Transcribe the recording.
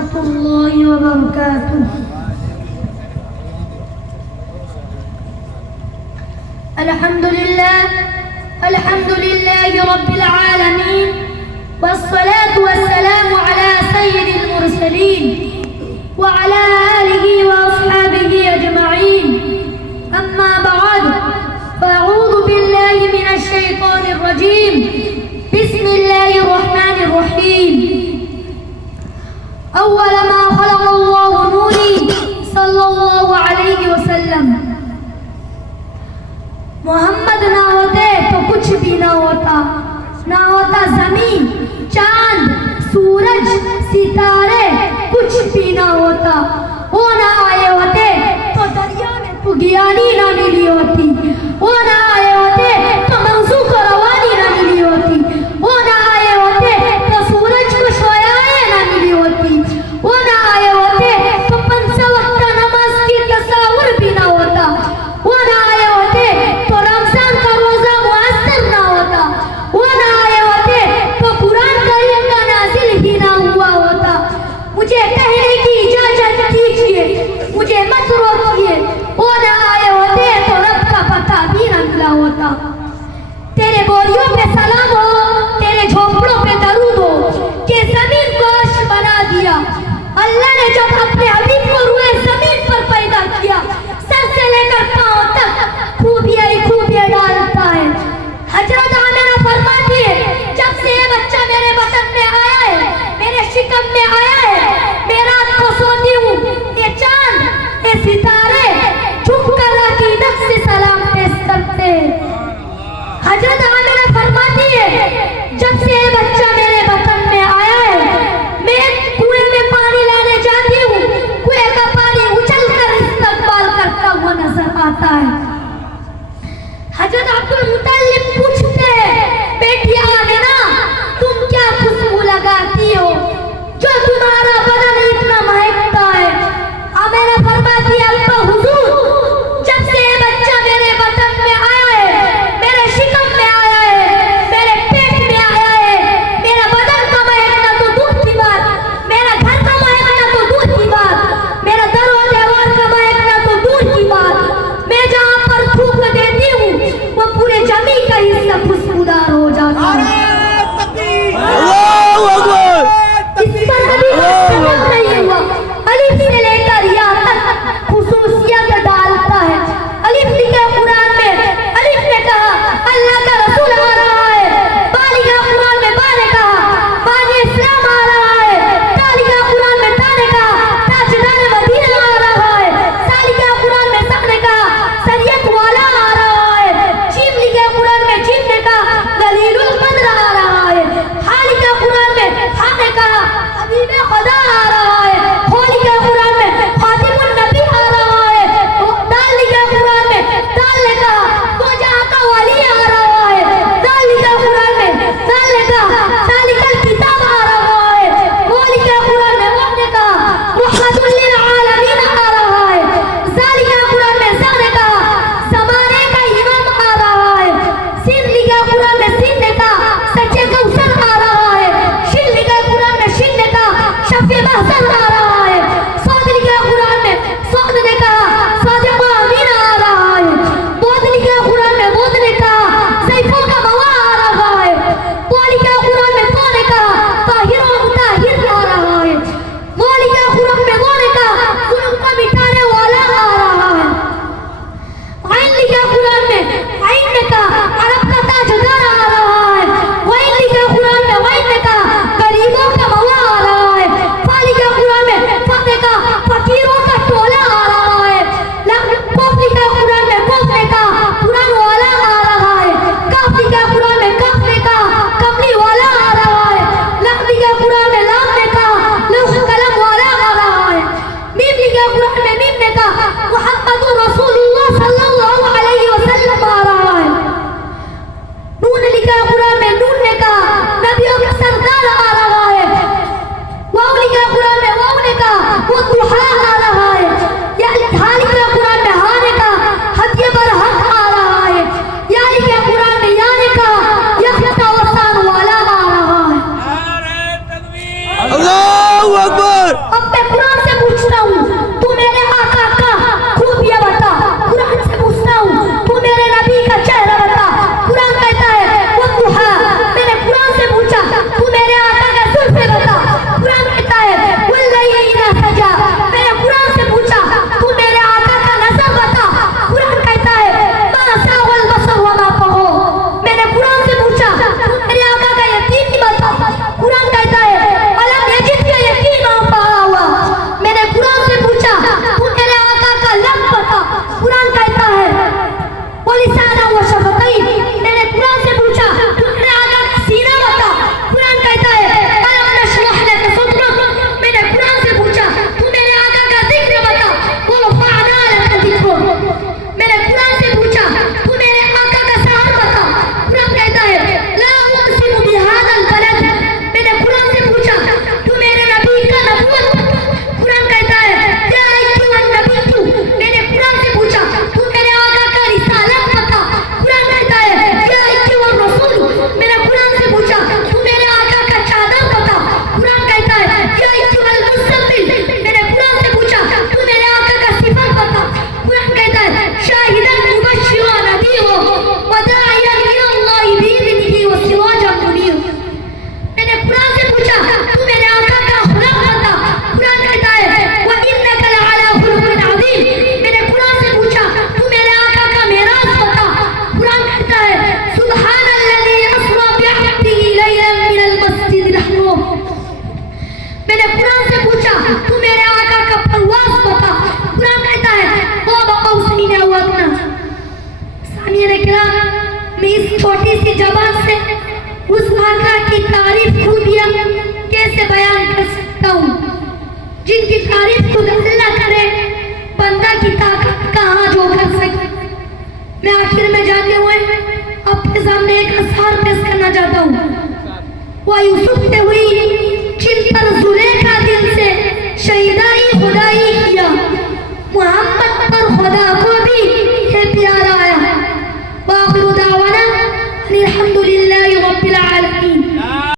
रहमतुल्लाहि व बरकातुहू। अल्हम्दुलिल्लाहि रब्बिल आलमीन वस्सलातु वस्सलामु अला सय्यिदिल मुरसलीन व अला आलिहि व अस्हाबिहि अजमईन। अम्मा बाद फ़अऊज़ु बिल्लाहि मिनश शैतानिर रजीम। बिस्मिल्लाहिर रहमानिर रहीम। अव्वल मा खलक़ल्लाहु नूरी सल्लल्लाहु अलैहि वसल्लम। मोहम्मद ना होते तो कुछ भी ना होता, ना होता जमीन, चांद, सूरज, सितारे, कुछ भी ना होता। वो ना आए होते तो दरिया में पुगियानी ना मिली होती, वो ना आए होते तो मंसूख रवानी ना मिली होती, वो ना आए होते तो सूरज को शोयाएं ना मिली होती, वो ना आए होते तो 5 वक्त नमाज की तस्वुर भी ना होता, वो ना आए होते तो रमजान का रोजा मुअस्सर ना होता, वो ना आए होते तो कुरान करीम का नाजिल ही ना हुआ होता। मुझे कहने की इजाजत दीजिए, मुझे मत रोकिए। वो ना आए होते तो रब का पता भी ना मिला होता। तेरे बोरियों पे सलाम हो, तेरे झोपड़ों पे दरूद हो कि जमीन को अर्श बना दिया। अल्लाह ने जब अपने हबीब को रूए जमीन पर पैदा किया, सर से लेकर पांव तक खूबियां ही खूबियां डालता है। हजरत आमिना फरमाती है, जब से ये बच्चा मेरे बतन में आया है, मेरे शिकम में आया है, मैं रात को सोती हूँ, ये चांद, ये सितारे झुककर अकीदत से सलाम पेश करते हैं। हजरत आमिना फरमाती है, जब से ये बच्चा मेरे बतन में आया है, मैं कुएं में पानी लाने जाती हूँ, कुएं का पानी उछलकर इस्तकबाल करता हुआ नजर आता है। हजरत अब्दुल मुत्तलिब पूछते हैं, बेटी आमिना, तुम क्या खुशबू लगाती हो जो तुम्हारा बदन इतना महकता है? आमिना फरमाती है, अल्लाह हुजूर, जब से ये बच्चा मेरे बदन में आया है, मेरे शिकम में आया है, मेरे पेट में आया है, मेरा बदन का महकना तो दूर की बात, मेरा घर का महकना तो दूर की बात, मेरा दर और दीवार का महकना तो दूर की बात, मैं जहाँ पर थूक देती हूँ वो पूरे जमी का हिस्सा खुशबूदार हो जाता है। इस पर अभी तमाम नहीं हुआ, अलिफ से लेकर या तक खुसूसियत डालता है। अलिफ लिखा कुरान में, अलिफ ने कहा अल्लाह का रसूल आ रहा है, बा लिखा कुरान में, बा ने कहा बानी इस्लाम आ रहा है, ता लिखा कुरान में, ता ने कहा ताजदार मदीना आ रहा है, सा लिखा कुरान में, सा ने कहा शरीयत वाला आ रहा है, जीम लिखा कुरान में, जीम ने कहा दलीलुल कद्र आ रहा है, हा लिखा कुरान में, हा ने कहा हबीब खुदा आ रहा है, हो लिखा कुरान में खातिमुन नबी आ रहा है, दाल लिखा कुरान में, दाल ने कहा वो जहाँ का वली आ रहा है, दाल लिखा कुरान में, दाल ने कहा सालिकल किताब आ रहा है, वो लिखा कुरान में, वो ने कहा रहमतुल लिल आलमीन आ रहा है, ज़ा लिखा कुरान में, ज़ा ने कहा ज़माने का इमाम आ रहा है, सीन लिखा कुरान में, सीन ने कहा सच्चे कौसर आ रहा है, शिन लिखा कुरान में, शिन ने कहा शफ़ी महसन आ रहा है, सौद लिखा कुरान में, सौद ने कहा सादिक़ अमीन आ रहा है, बोध लिखा कुरान में, बोध ने कहा ज़ैफ़ों का मवा आ रहा है, तो लिखा कुरान में, तो ने कहा ताहिर व मुताहिर आ रहा है, वो लिखा कुरान में, वो ने कहा जुल्म को मिटाने वाला आ रहा है, आइन लिखा कुरान में, आइन ने कहा अरब का ताजदार आ रहा है, वाइन लिखा कुरान में, वाइन ने कहा गरीबों का मवा आ रहा है, फा लिखा परवास बता। कुरान कहता है ओ बकौसीन अवतना। सामीन किराम, मैं इस छोटी सी जबान से उस आका की तारीफ खुद या कैसे बयान कर सकता हूँ, जिनकी तारीफ खुद अल्लाह करे, बंदा की ताकत कहाँ जो कर सके। मैं आखिर में जाते हुए अपने सामने एक असार पेश करना चाहता हूँ। वह यूसुफ से हुई